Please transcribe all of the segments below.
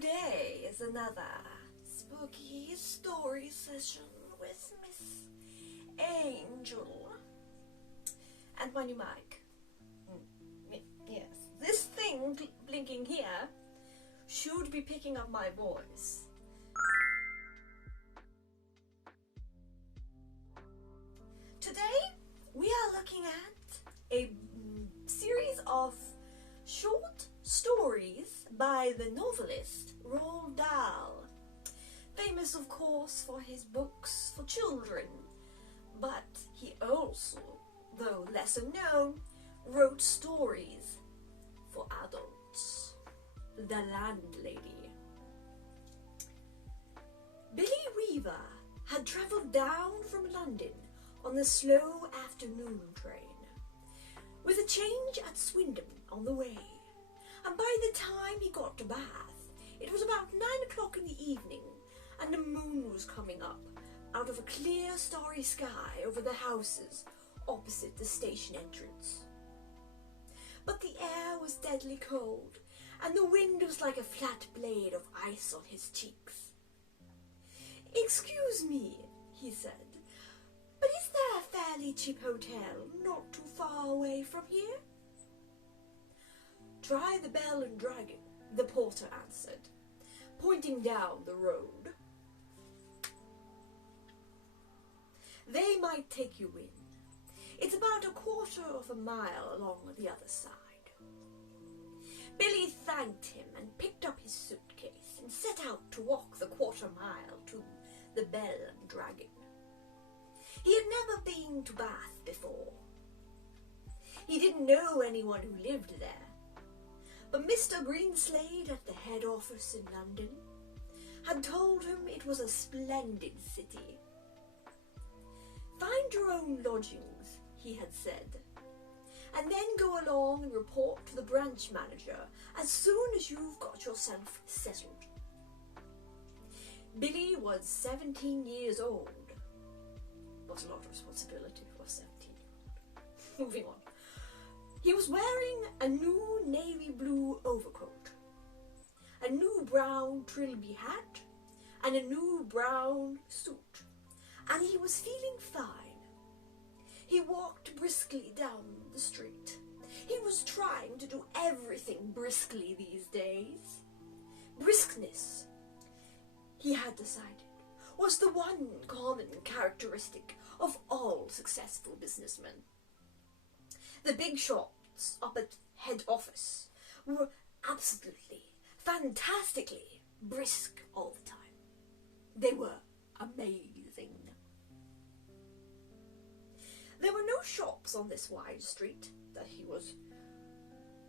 Today is another spooky story session with Miss Angel and my new mic. Yes, this thing blinking here should be picking up my voice. Today we are looking at a series of short stories by the novelist Roald Dahl, famous of course for his books for children, but he also, though lesser known, wrote stories for adults. The Landlady. Billy Weaver had travelled down from London on the slow afternoon train, with a change at Swindon on the way, and by the time he got to Bath, it was about 9 o'clock in the evening, and the moon was coming up out of a clear starry sky over the houses opposite the station entrance. But the air was deadly cold, and the wind was like a flat blade of ice on his cheeks. "Excuse me," he said, "but is there a fairly cheap hotel not too far away from here?" "Try the Bell and Dragon," the porter answered, pointing down the road. "They might take you in. It's about a quarter of a mile along the other side." Billy thanked him and picked up his suitcase and set out to walk the quarter mile to the Bell and Dragon. He had never been to Bath before. He didn't know anyone who lived there, but Mr. Greenslade at the head office in London had told him it was a splendid city. "Find your own lodgings," he had said, "and then go along and report to the branch manager as soon as you've got yourself settled." Billy was 17 years old. Was a lot of responsibility for a 17-year-old. Moving on. He was wearing a new navy blue overcoat, a new brown trilby hat, and a new brown suit, and he was feeling fine. He walked briskly down the street. He was trying to do everything briskly these days. Briskness, he had decided, was the one common characteristic of all successful businessmen. The big shots up at head office were absolutely, fantastically brisk all the time. They were amazing. There were no shops on this wide street that he was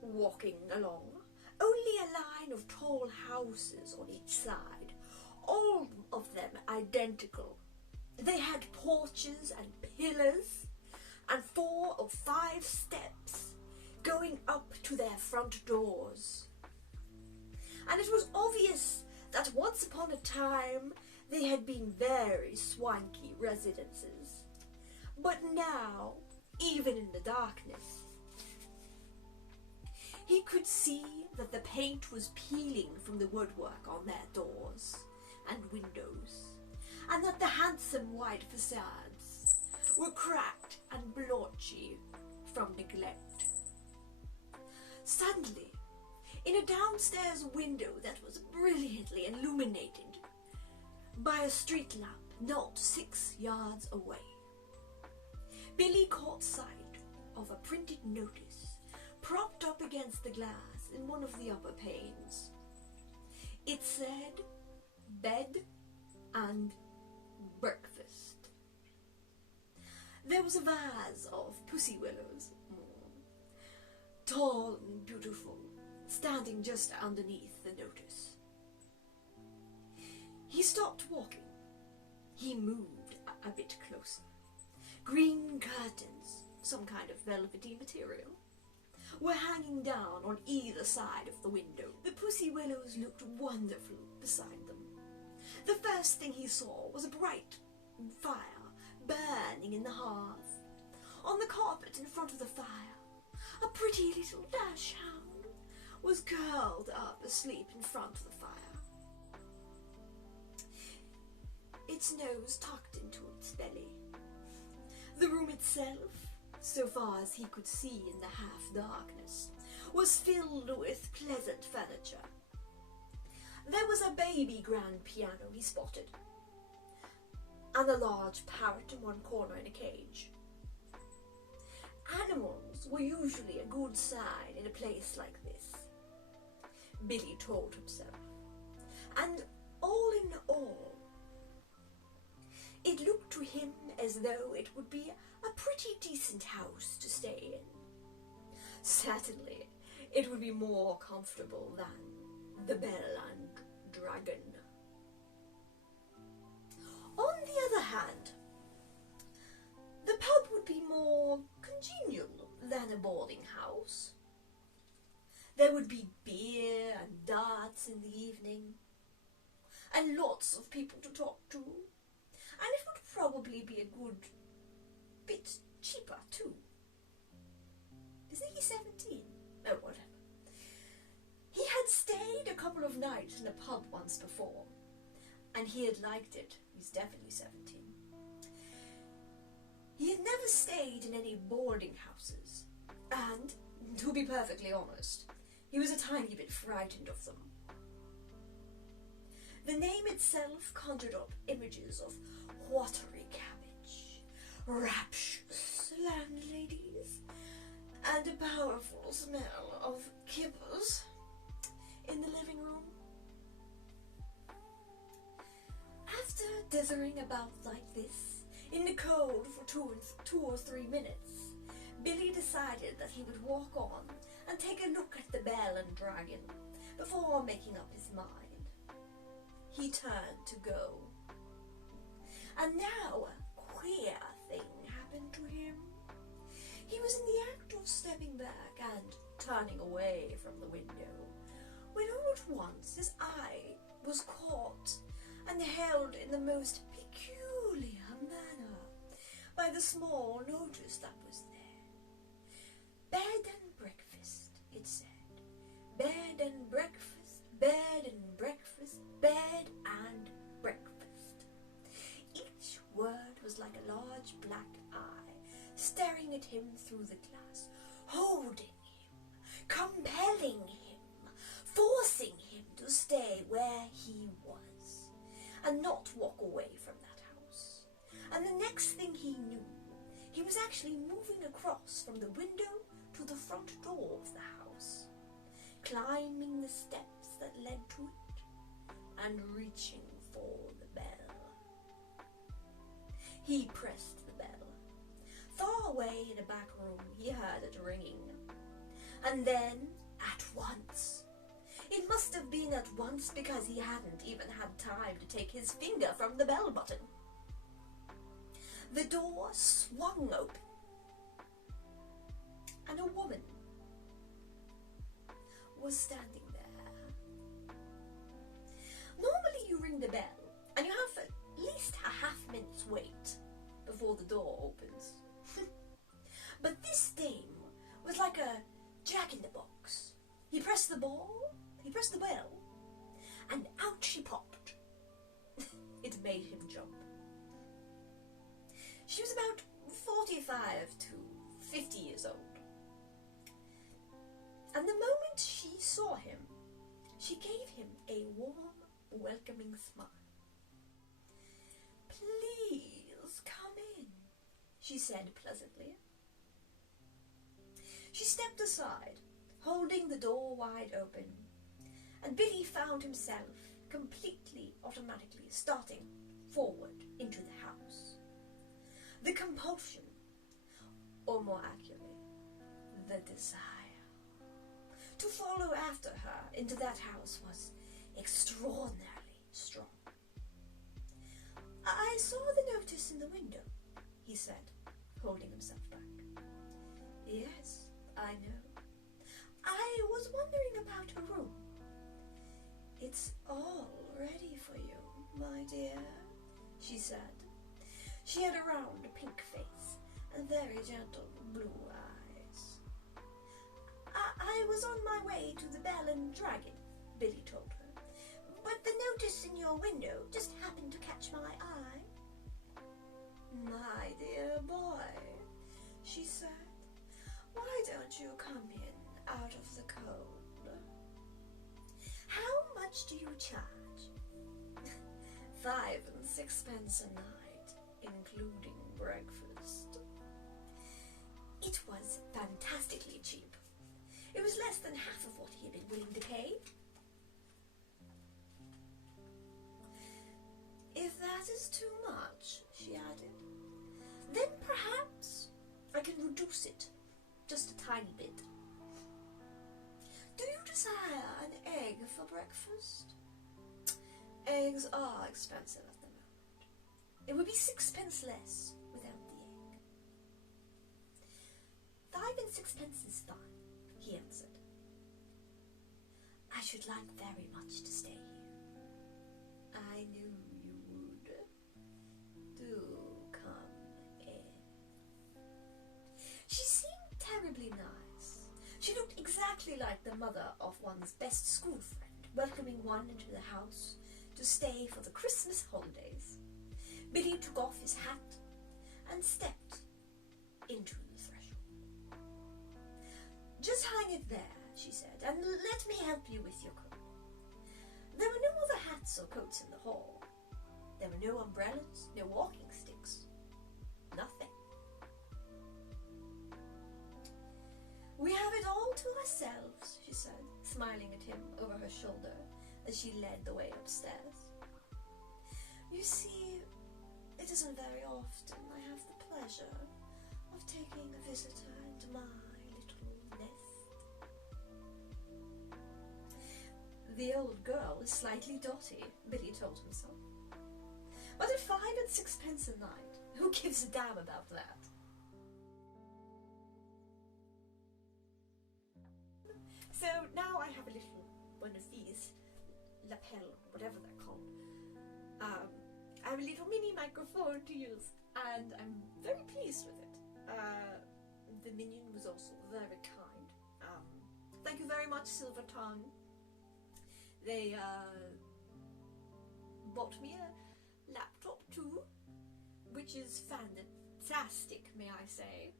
walking along, only a line of tall houses on each side, all of them identical. They had porches and pillars and 4 or 5 steps going up to their front doors. And it was obvious that once upon a time they had been very swanky residences. But now, even in the darkness, he could see that the paint was peeling from the woodwork on their doors and windows, and that the handsome white facades were cracked and blotchy from neglect. Suddenly, in a downstairs window that was brilliantly illuminated by a street lamp not 6 yards away, Billy caught sight of a printed notice propped up against the glass in one of the upper panes. It said, "Bed and breakfast." There was a vase of pussy willows, tall and beautiful, standing just underneath the notice. He stopped walking. He moved a bit closer. Green curtains, some kind of velvety material, were hanging down on either side of the window. The pussy willows looked wonderful beside them. The first thing he saw was a bright fire burning in the hearth. On the carpet in front of the fire, a pretty little dachshund was curled up asleep in front of the fire. its nose tucked into its belly. The room itself, so far as he could see in the half-darkness, was filled with pleasant furniture. There was a baby grand piano he spotted, and a large parrot in one corner in a cage. Animals were usually a good sign in a place like this, Billy told himself. And all in all, it looked to him as though it would be a pretty decent house to stay in. Certainly, it would be more comfortable than the Bell and Dragon. On the other hand, the pub would be more congenial than a boarding house. There would be beer and darts in the evening, and lots of people to talk to, and it would probably be a good bit cheaper too. Isn't he 17? Oh, whatever. He had stayed a couple of nights in a pub once before, and he had liked it. He's definitely 17. He had never stayed in any boarding houses, and, to be perfectly honest, he was a tiny bit frightened of them. The name itself conjured up images of watery cabbage, rapturous landladies, and a powerful smell of kippers in the living room. After dithering about like this, in the cold for two or 3 minutes, Billy decided that he would walk on and take a look at the Bell and Dragon before making up his mind. He turned to go. And now a queer thing happened to him. He was in the act of stepping back and turning away from the window, when all at once his eye was caught and held in the most peculiar manner by the small notice that was there. Bed and breakfast, it said. Bed and breakfast, bed and breakfast, bed and breakfast. Each word was like a large black eye staring at him through the glass, holding him, compelling him, forcing him to stay where he was and not walk away from that house. And the next thing he knew, he was actually moving across from the window to the front door of the house, climbing the steps that led to it and reaching for the bell. He pressed the bell. Far away in a back room, he heard it ringing. And then, at once, it must have been at once because he hadn't even had time to take his finger from the bell button. The door swung open, and a woman was standing there. Normally you ring the bell, and you have at least a half-minute's wait before the door opens. But this dame was like a jack-in-the-box. He pressed the bell, and out she popped. It made him jump. She was about 45 to 50 years old. And the moment she saw him, she gave him a warm, welcoming smile. "Please come in," she said pleasantly. She stepped aside, holding the door wide open, and Billy found himself completely automatically starting forward into the house. The compulsion, or more accurately, the desire to follow after her into that house was extraordinarily strong. "I saw the notice in the window," he said, holding himself back. "Yes, I know. I was wondering about her room." "It's all ready for you, my dear," she said. She had a round pink face and very gentle blue eyes. I was on my way to the Bell and Dragon," Billy told her, "but the notice in your window just happened to catch my eye. My dear boy, she said, why don't you come in out of the cold? How much do you charge? 5 and 6 pence a night, including breakfast. It was fantastically cheap. It was less than half of what he had been willing to pay. If that is too much, she added, then perhaps I can reduce it just a tiny bit. Do you desire an egg for breakfast? Eggs are expensive at the moment. It would be 6 pence less without the egg. 5 and 6 pence is fine, he answered. I should like very much to stay here. I knew you would. Do come in. She seemed terribly nice. She looked exactly like the mother of one's best school friend, welcoming one into the house to stay for the Christmas holidays. Billy took off his hat and stepped into the threshold. Just hang it there, she said, and let me help you with your coat. There were no other hats or coats in the hall. There were no umbrellas, no walking sticks, nothing. We have it all to ourselves, she said, smiling at him over her shoulder as she led the way upstairs. You see, it isn't very often I have the pleasure of taking a visitor into my little nest. The old girl is slightly dotty, Billy told himself. But at 5 and 6 pence a night, who gives a damn about that? So now I have a little one of these lapel, whatever they're called. I have a little mini microphone to use, and I'm very pleased with it. The minion was also very kind. Thank you very much, Silver Tongue. They bought me a laptop too, which is fantastic, may I say.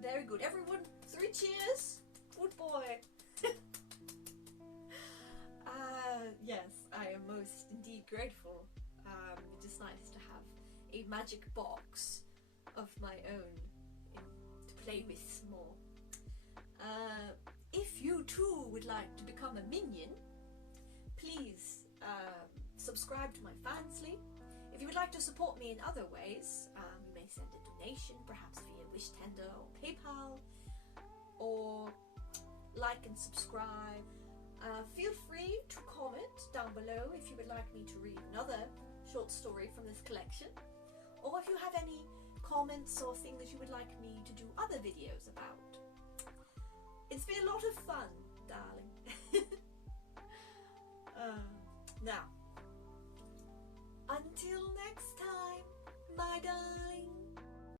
Very good. Everyone, 3 cheers. Good boy. Yes, I am most indeed grateful. It is nice to have a magic box of my own to play with more. If you too would like to become a minion, please subscribe to my Fansly. If you would like to support me in other ways, you may send a donation, perhaps via Wish Tender or PayPal, or like and subscribe. Feel free to comment down below if you would like me to read another short story from this collection, or if you have any comments or things you would like me to do other videos about. It's been a lot of fun, darling. Now, until next time, my darling.